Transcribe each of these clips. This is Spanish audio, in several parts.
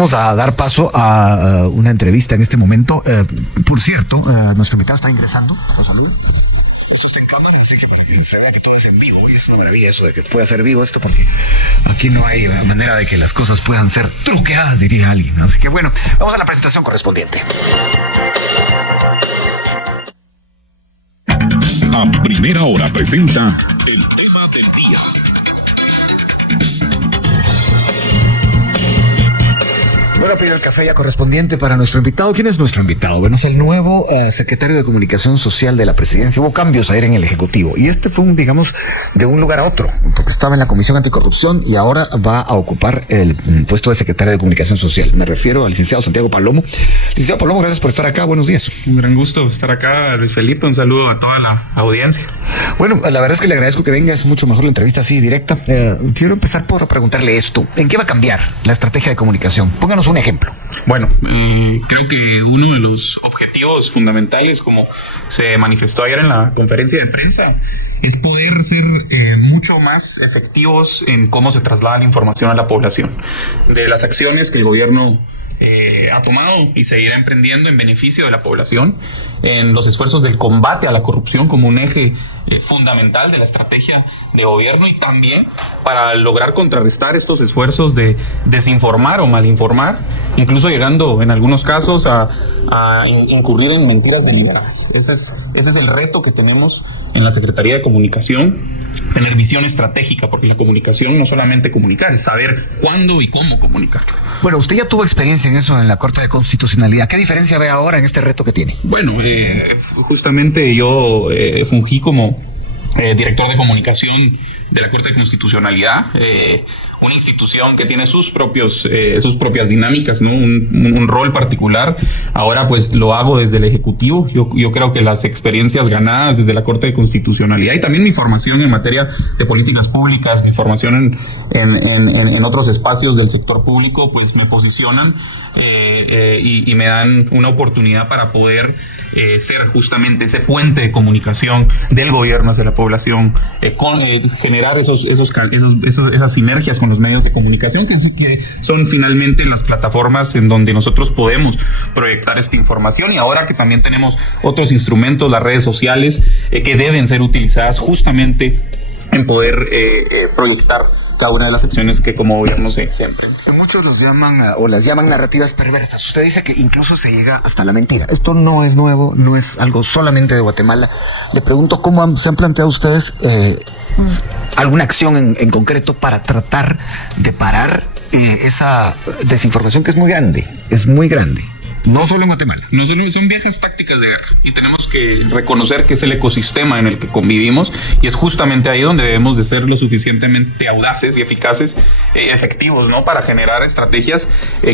Vamos a dar paso a una entrevista en este momento. Por cierto, nuestro invitado está ingresando. Esto está en cámara, así que se ve que todo es en vivo. Y es una maravilla eso de que pueda ser vivo esto, porque aquí no hay manera de que las cosas puedan ser truqueadas, diría alguien, ¿no? Así que bueno, vamos a la presentación correspondiente. A Primera Hora presenta el tema del día. Bueno, pido el café ya correspondiente para nuestro invitado. ¿Quién es nuestro invitado? Bueno, es el nuevo secretario de Comunicación Social de la Presidencia. Hubo cambios ayer en el Ejecutivo y este fue, digamos, de un lugar a otro, porque estaba en la Comisión Anticorrupción y ahora va a ocupar el puesto de secretario de Comunicación Social. Me refiero al licenciado Santiago Palomo. Licenciado Palomo, gracias por estar acá. Buenos días. Un gran gusto estar acá, Luis Felipe. Un saludo a toda la audiencia. Bueno, la verdad es que le agradezco que venga. Es mucho mejor la entrevista así, directa. Quiero empezar por preguntarle esto. ¿En qué va a cambiar la estrategia de comunicación? Pónganos un ejemplo. Bueno, creo que uno de los objetivos fundamentales, como se manifestó ayer en la conferencia de prensa, es poder ser mucho más efectivos en cómo se traslada la información a la población. De las acciones que el gobierno ha tomado y seguirá emprendiendo en beneficio de la población, en los esfuerzos del combate a la corrupción como un eje fundamental de la estrategia de gobierno, y también para lograr contrarrestar estos esfuerzos de desinformar o malinformar, incluso llegando en algunos casos a incurrir en mentiras deliberadas. Ese es el reto que tenemos en la Secretaría de Comunicación, tener visión estratégica, porque la comunicación no solamente comunicar, es saber cuándo y cómo comunicar. Bueno, usted ya tuvo experiencia en eso en la Corte de Constitucionalidad. ¿Qué diferencia ve ahora en este reto que tiene? Bueno, justamente yo fungí como director de comunicación de la Corte de Constitucionalidad, una institución que tiene sus propias dinámicas, ¿no? Un rol particular. Ahora pues lo hago desde el Ejecutivo. Yo creo que las experiencias ganadas desde la Corte de Constitucionalidad y también mi formación en materia de políticas públicas, mi formación en otros espacios del sector público, pues me posicionan y me dan una oportunidad para poder ser justamente ese puente de comunicación del gobierno hacia la población, generar esas sinergias con los medios de comunicación, que son finalmente las plataformas en donde nosotros podemos proyectar esta información, y ahora que también tenemos otros instrumentos, las redes sociales, que deben ser utilizadas justamente en poder proyectar cada una de las acciones que como gobierno se emprenden. Muchos los llaman o las llaman narrativas perversas. Usted dice que incluso se llega hasta la mentira. Esto no es nuevo, no es algo solamente de Guatemala. Le pregunto cómo se han planteado ustedes alguna acción en concreto para tratar de parar esa desinformación que es muy grande, No solo en Guatemala. No, son viejas tácticas de guerra, y tenemos que reconocer que es el ecosistema en el que convivimos, y es justamente ahí donde debemos de ser lo suficientemente audaces y eficaces, efectivos, ¿no? Para generar estrategias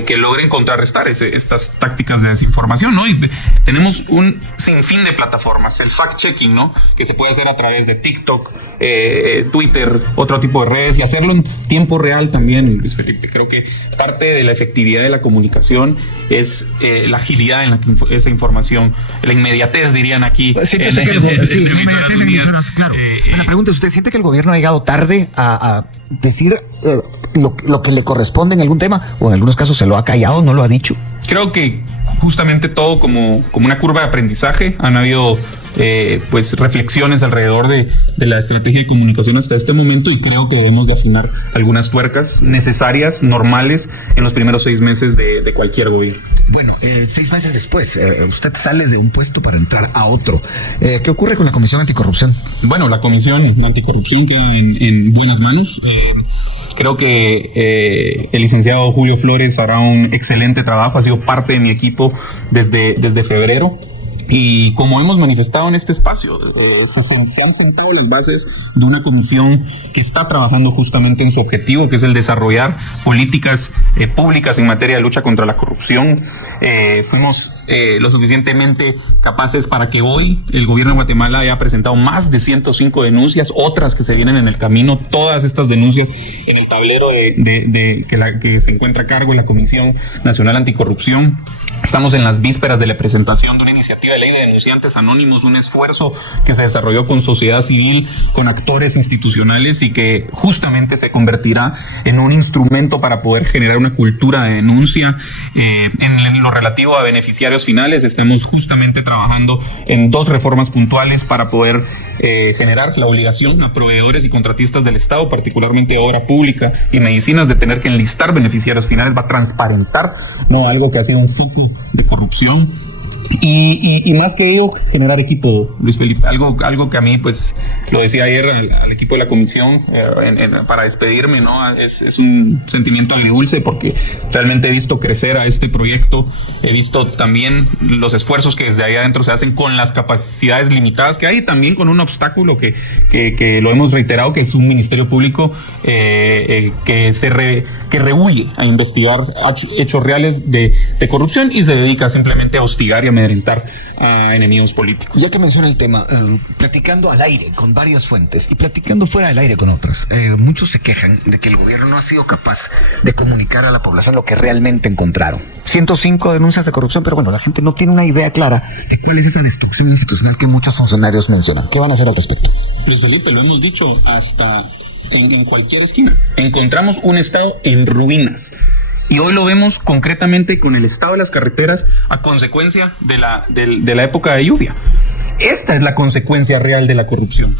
que logren contrarrestar estas tácticas de desinformación, ¿no? Y tenemos un sinfín de plataformas, el fact-checking, ¿no? Que se puede hacer a través de TikTok, Twitter, otro tipo de redes, y hacerlo en tiempo real también, Luis Felipe. Creo que parte de la efectividad de la comunicación es la agilidad en la que esa información, la inmediatez, dirían aquí. La pregunta es, ¿usted siente que el gobierno ha llegado tarde a decir lo que le corresponde en algún tema, o en algunos casos se lo ha callado, no lo ha dicho? Creo que justamente todo como una curva de aprendizaje. Han habido pues reflexiones alrededor de la estrategia de comunicación hasta este momento, y creo que debemos de afinar algunas tuercas necesarias, normales, en los primeros 6 meses de cualquier gobierno. Bueno, 6 meses después, usted sale de un puesto para entrar a otro. ¿Qué ocurre con la Comisión Anticorrupción? Bueno, la Comisión Anticorrupción queda en buenas manos. Creo que el licenciado Julio Flores hará un excelente trabajo, ha sido parte de mi equipo desde febrero. Y como hemos manifestado en este espacio, se han sentado las bases de una comisión que está trabajando justamente en su objetivo, que es el desarrollar políticas públicas en materia de lucha contra la corrupción. Fuimos lo suficientemente capaces para que hoy el gobierno de Guatemala haya presentado más de 105 denuncias, otras que se vienen en el camino, todas estas denuncias en el tablero que se encuentra a cargo de la Comisión Nacional Anticorrupción. Estamos en las vísperas de la presentación de una iniciativa de ley de denunciantes anónimos, un esfuerzo que se desarrolló con sociedad civil, con actores institucionales y que justamente se convertirá en un instrumento para poder generar una cultura de denuncia. En lo relativo a beneficiarios finales, estamos justamente trabajando en 2 reformas puntuales para poder generar la obligación a proveedores y contratistas del Estado, particularmente de obra pública y medicinas, de tener que enlistar beneficiarios finales. Va a transparentar, no algo que ha sido un foco de corrupción. Y más que ello, generar equipo, Luis Felipe, algo que a mí, pues, lo decía ayer al equipo de la comisión para despedirme, ¿no? Es un sentimiento agridulce porque realmente he visto crecer a este proyecto, he visto también los esfuerzos que desde ahí adentro se hacen con las capacidades limitadas que hay, también con un obstáculo que lo hemos reiterado, que es un ministerio público que rehuye a investigar hechos reales de corrupción y se dedica simplemente a hostigar y amedrentar a enemigos políticos. Ya que menciona el tema, platicando al aire con varias fuentes y platicando fuera del aire con otras, muchos se quejan de que el gobierno no ha sido capaz de comunicar a la población lo que realmente encontraron. 105 denuncias de corrupción, pero bueno, la gente no tiene una idea clara de cuál es esa destrucción institucional que muchos funcionarios mencionan. ¿Qué van a hacer al respecto? Luis Felipe, lo hemos dicho hasta en cualquier esquina. Encontramos un estado en ruinas. Y hoy lo vemos concretamente con el estado de las carreteras a consecuencia de la época de lluvia. Esta es la consecuencia real de la corrupción.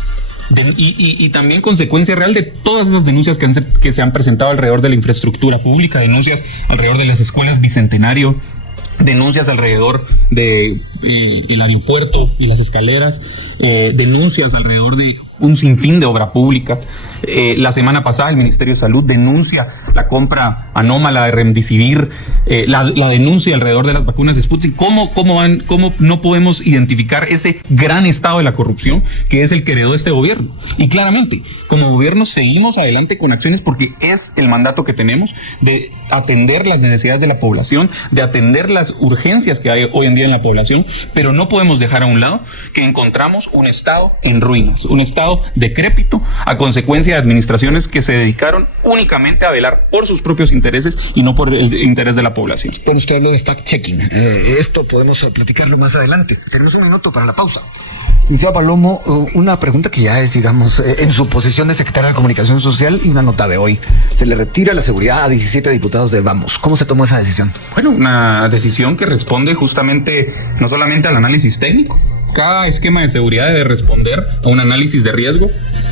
Y también consecuencia real de todas esas denuncias que se han presentado alrededor de la infraestructura pública, denuncias alrededor de las escuelas Bicentenario, denuncias alrededor de el aeropuerto y las escaleras, denuncias alrededor de un sinfín de obra pública. La semana pasada el Ministerio de Salud denuncia la compra anómala de Remdesivir, la denuncia alrededor de las vacunas de Sputnik. ¿Cómo no podemos identificar ese gran estado de la corrupción que es el que heredó este gobierno? Y claramente, como gobierno seguimos adelante con acciones porque es el mandato que tenemos de atender las necesidades de la población, de atender las urgencias que hay hoy en día en la población, pero no podemos dejar a un lado que encontramos un estado en ruinas, un estado decrépito a consecuencia de administraciones que se dedicaron únicamente a velar por sus propios intereses y no por el interés de la población. Bueno, usted habló de fact-checking. Esto podemos platicarlo más adelante. Tenemos un minuto para la pausa. Licenciado Palomo, una pregunta que ya es, digamos, en su posición de secretario de Comunicación Social y una nota de hoy. Se le retira la seguridad a 17 diputados de Vamos. ¿Cómo se tomó esa decisión? Bueno, una decisión que responde justamente no solamente al análisis técnico. Cada esquema de seguridad debe responder a un análisis de riesgo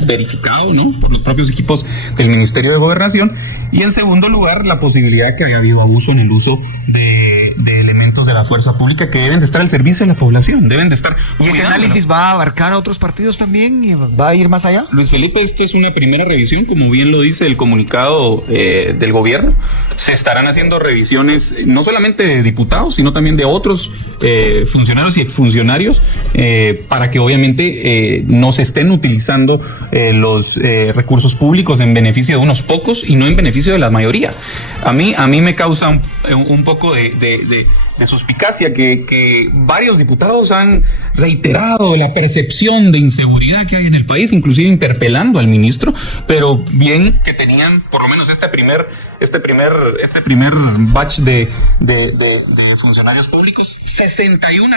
verificado, ¿no?, por los propios equipos del Ministerio de Gobernación. Y en segundo lugar, la posibilidad de que haya habido abuso en el uso de elementos de la fuerza pública que deben de estar al servicio de la población, deben de estar. ¿Y ese análisis va a abarcar a otros partidos también? ¿Va a ir más allá? Luis Felipe, esto es una primera revisión, como bien lo dice el comunicado del gobierno. Se estarán haciendo revisiones no solamente de diputados, sino también de otros funcionarios y exfuncionarios, para que obviamente no se estén utilizando los recursos públicos en beneficio de unos pocos y no en beneficio de la mayoría. A mí me causa un poco de suspicacia que varios diputados han reiterado la percepción de inseguridad que hay en el país, inclusive interpelando al ministro, pero bien que tenían por lo menos este primer batch de funcionarios públicos, 61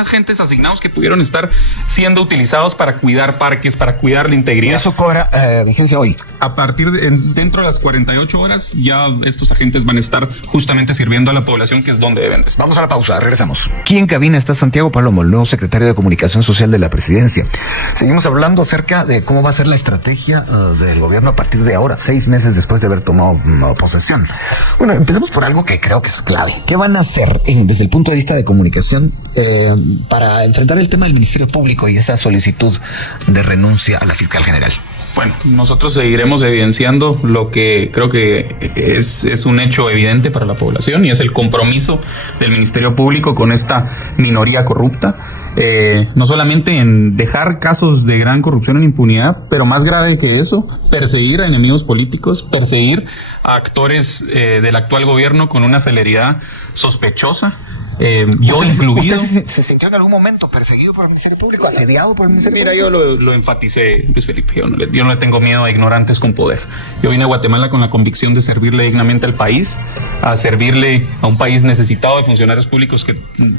agentes asignados que pudieron estar siendo utilizados para cuidar parques, para cuidar la integridad. ¿Y eso cobra vigencia hoy? A partir dentro de las 48 horas ya estos agentes van a estar justamente sirviendo a la población, que es donde deben estar. Vamos a la pausa, regresamos. Aquí en cabina está Santiago Palomo, el nuevo secretario de Comunicación Social de la Presidencia. Seguimos hablando acerca de cómo va a ser la estrategia del gobierno a partir de ahora, 6 meses después de haber tomado posesión. Bueno, empecemos por algo que creo que es clave. ¿Qué van a hacer desde el punto de vista de comunicación para enfrentar el tema del Ministerio Público y esa solicitud de renuncia a la fiscal general? Bueno, nosotros seguiremos evidenciando lo que creo que es un hecho evidente para la población, y es el compromiso del Ministerio Público con esta minoría corrupta. No solamente en dejar casos de gran corrupción en impunidad, pero más grave que eso, perseguir a enemigos políticos, perseguir a actores del actual gobierno con una celeridad sospechosa. yo incluido. ¿Usted se sintió en algún momento perseguido por el Ministerio Público, asediado por el Ministerio Mira, Público? yo lo enfaticé, Luis Felipe. Yo no le tengo miedo a ignorantes con poder. Yo vine a Guatemala con la convicción de servirle dignamente al país, a servirle a un país necesitado de funcionarios públicos que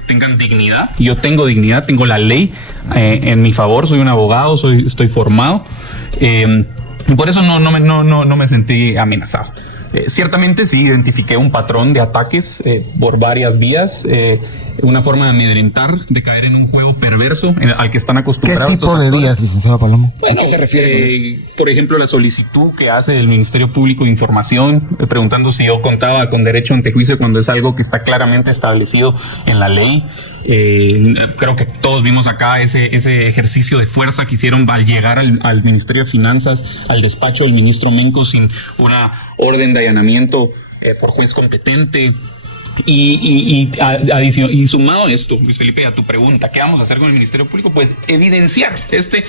tengan dignidad. Yo tengo dignidad, tengo la ley en mi favor, soy un abogado, estoy formado. Por eso no me sentí amenazado. Ciertamente sí identifiqué un patrón de ataques por varias vías, una forma de amedrentar, de caer en un juego perverso al que están acostumbrados. ¿Qué tipo de vías, licenciado Palomo? Bueno, ¿a qué se refiere por ejemplo, la solicitud que hace el Ministerio Público de Información, preguntando si yo contaba con derecho ante juicio cuando es algo que está claramente establecido en la ley. Creo que todos vimos acá ese ejercicio de fuerza que hicieron al llegar al Ministerio de Finanzas, al despacho del ministro Menco sin una orden de allanamiento por juez competente. Y sumado a esto, Luis Felipe, a tu pregunta, ¿qué vamos a hacer con el Ministerio Público? Pues evidenciar este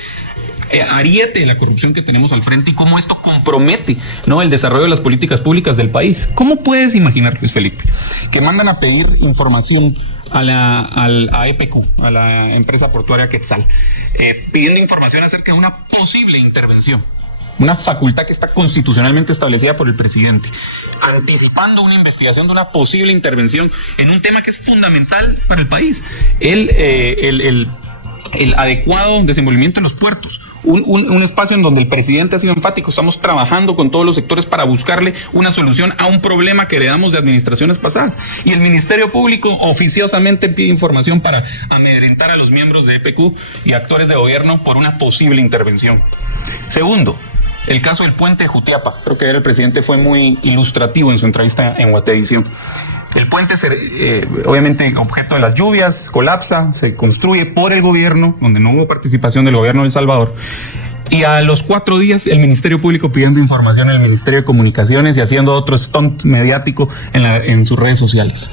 ariete de la corrupción que tenemos al frente y cómo esto compromete, ¿no?, el desarrollo de las políticas públicas del país. ¿Cómo puedes imaginar, Luis Felipe, que mandan a pedir información a EPQ, a la empresa portuaria Quetzal, pidiendo información acerca de una posible intervención? Una facultad que está constitucionalmente establecida por el presidente, anticipando una investigación de una posible intervención en un tema que es fundamental para el país, el adecuado desenvolvimiento en los puertos, un espacio en donde el presidente ha sido enfático. Estamos trabajando con todos los sectores para buscarle una solución a un problema que heredamos de administraciones pasadas, y el Ministerio Público oficiosamente pide información para amedrentar a los miembros de EPQ y actores de gobierno por una posible intervención. Segundo, el caso del puente de Jutiapa. Creo que ayer el presidente fue muy ilustrativo en su entrevista en Guatevisión. El puente, obviamente, objeto de las lluvias, colapsa, se construye por el gobierno, donde no hubo participación del gobierno de El Salvador. Y a los 4 días, el Ministerio Público pidiendo información al Ministerio de Comunicaciones y haciendo otro stunt mediático en sus redes sociales.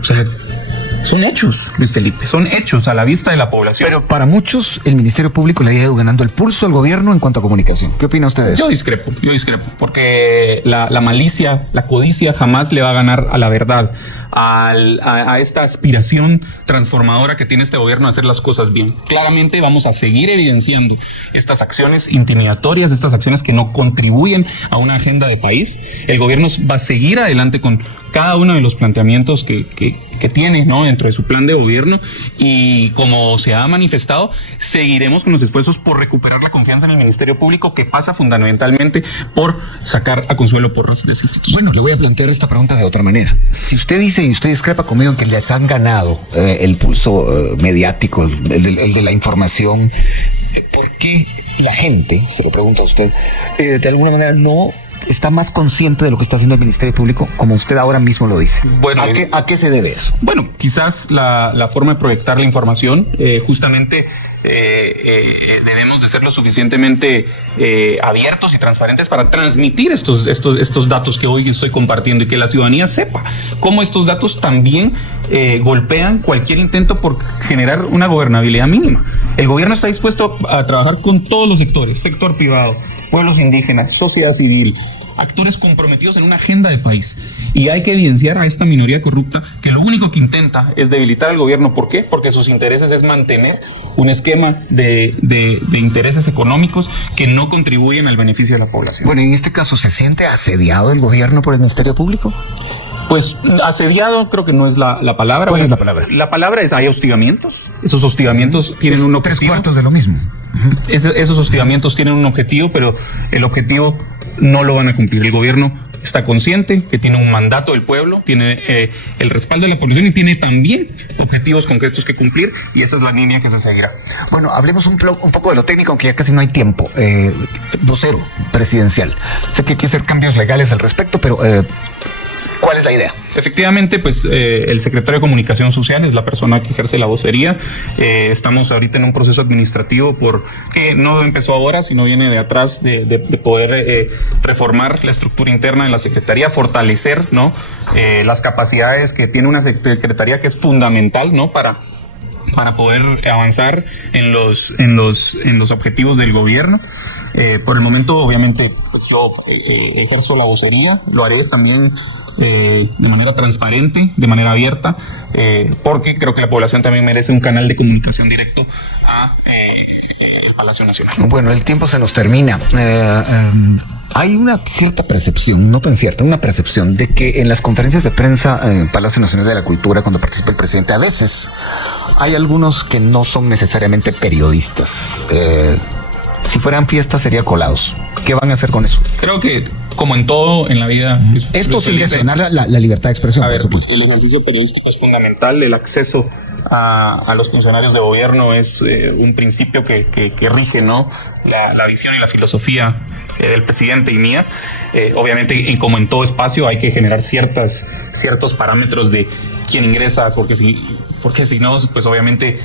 O sea, son hechos, Luis Felipe, son hechos a la vista de la población. Pero para muchos el Ministerio Público le ha ido ganando el pulso al gobierno en cuanto a comunicación. ¿Qué opina usted de eso? Yo discrepo, porque la malicia, la codicia jamás le va a ganar a la verdad, a esta aspiración transformadora que tiene este gobierno a hacer las cosas bien. Claramente vamos a seguir evidenciando estas acciones intimidatorias, estas acciones que no contribuyen a una agenda de país. El gobierno va a seguir adelante con cada uno de los planteamientos que tiene, ¿no?, dentro de su plan de gobierno, y como se ha manifestado, seguiremos con los esfuerzos por recuperar la confianza en el Ministerio Público, que pasa fundamentalmente por sacar a Consuelo Porras de esa institución. Bueno, le voy a plantear esta pregunta de otra manera. Si usted dice y usted discrepa conmigo en que les han ganado el pulso mediático, el de la información, ¿por qué la gente, se lo pregunto a usted, de alguna manera no está más consciente de lo que está haciendo el Ministerio Público, como usted ahora mismo lo dice? Bueno, ¿A qué se debe eso? Bueno, quizás la forma de proyectar la información, justamente debemos de ser lo suficientemente abiertos y transparentes para transmitir estos datos que hoy estoy compartiendo, y que la ciudadanía sepa cómo estos datos también golpean cualquier intento por generar una gobernabilidad mínima. El gobierno está dispuesto a trabajar con todos los sectores, sector privado, pueblos indígenas, sociedad civil, actores comprometidos en una agenda de país. Y hay que evidenciar a esta minoría corrupta que lo único que intenta es debilitar al gobierno. ¿Por qué? Porque sus intereses es mantener un esquema de intereses económicos que no contribuyen al beneficio de la población. Bueno, en este caso, ¿se siente asediado el gobierno por el Ministerio Público? Pues asediado creo que no es la palabra. ¿Cuál es la palabra? La palabra es: hay hostigamientos. Esos hostigamientos tienen un objetivo. 3/4 de lo mismo. Esos hostigamientos tienen un objetivo, pero el objetivo no lo van a cumplir. El gobierno está consciente que tiene un mandato del pueblo, tiene el respaldo de la población, y tiene también objetivos concretos que cumplir, y esa es la línea que se seguirá. Bueno, hablemos un poco de lo técnico, aunque ya casi no hay tiempo. Vocero presidencial. Sé que hay que hacer cambios legales al respecto, pero ¿cuál es la idea? Efectivamente, pues el secretario de Comunicación Social es la persona que ejerce la vocería. Estamos ahorita en un proceso administrativo que no empezó ahora, sino viene de atrás, de poder reformar la estructura interna de la Secretaría, fortalecer, ¿no?, las capacidades que tiene una Secretaría, que es fundamental, ¿no?, para poder avanzar en los objetivos del gobierno. Por el momento, obviamente, pues yo ejerzo la vocería, lo haré también de manera transparente, de manera abierta, porque creo que la población también merece un canal de comunicación directo a el Palacio Nacional. Bueno, el tiempo se nos termina. Hay una cierta percepción, no tan cierta, una percepción de que en las conferencias de prensa en Palacio Nacional de la Cultura, cuando participa el presidente, a veces hay algunos que no son necesariamente periodistas. Si fueran fiestas, sería colados. ¿Qué van a hacer con eso? Creo que, como en todo en la vida... Esto sin lesionar la libertad de expresión, a ver, por supuesto. el ejercicio periodístico es fundamental. El acceso a los funcionarios de gobierno es un principio que rige, ¿no?, la visión y la filosofía del presidente y mía. Obviamente, como en todo espacio, hay que generar ciertos parámetros de quién ingresa, porque si no, pues obviamente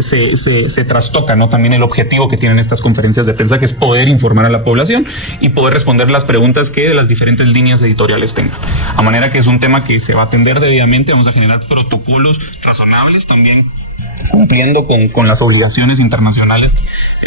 se trastoca, ¿no?, también el objetivo que tienen estas conferencias de prensa, que es poder informar a la población y poder responder las preguntas que las diferentes líneas editoriales tengan. A manera que es un tema que se va a atender debidamente. Vamos a generar protocolos razonables, también cumpliendo con las obligaciones internacionales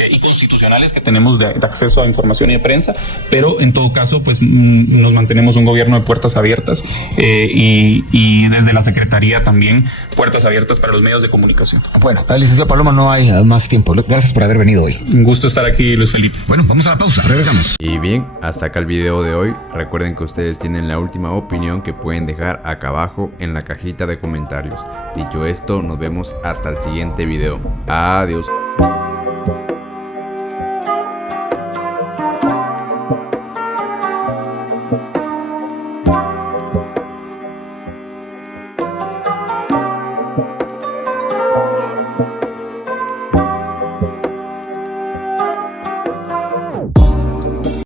y constitucionales que tenemos de acceso a información y de prensa, pero en todo caso pues nos mantenemos un gobierno de puertas abiertas y desde la Secretaría también puertas abiertas para los medios de comunicación. Bueno, licenciado Paloma, no hay más tiempo. Gracias por haber venido hoy. Un gusto estar aquí, Luis Felipe. Bueno, vamos a la pausa, regresamos. Y bien, hasta acá el video de hoy. Recuerden que ustedes tienen la última opinión que pueden dejar acá abajo en la cajita de comentarios. Dicho esto, nos vemos hasta el siguiente video. Adiós.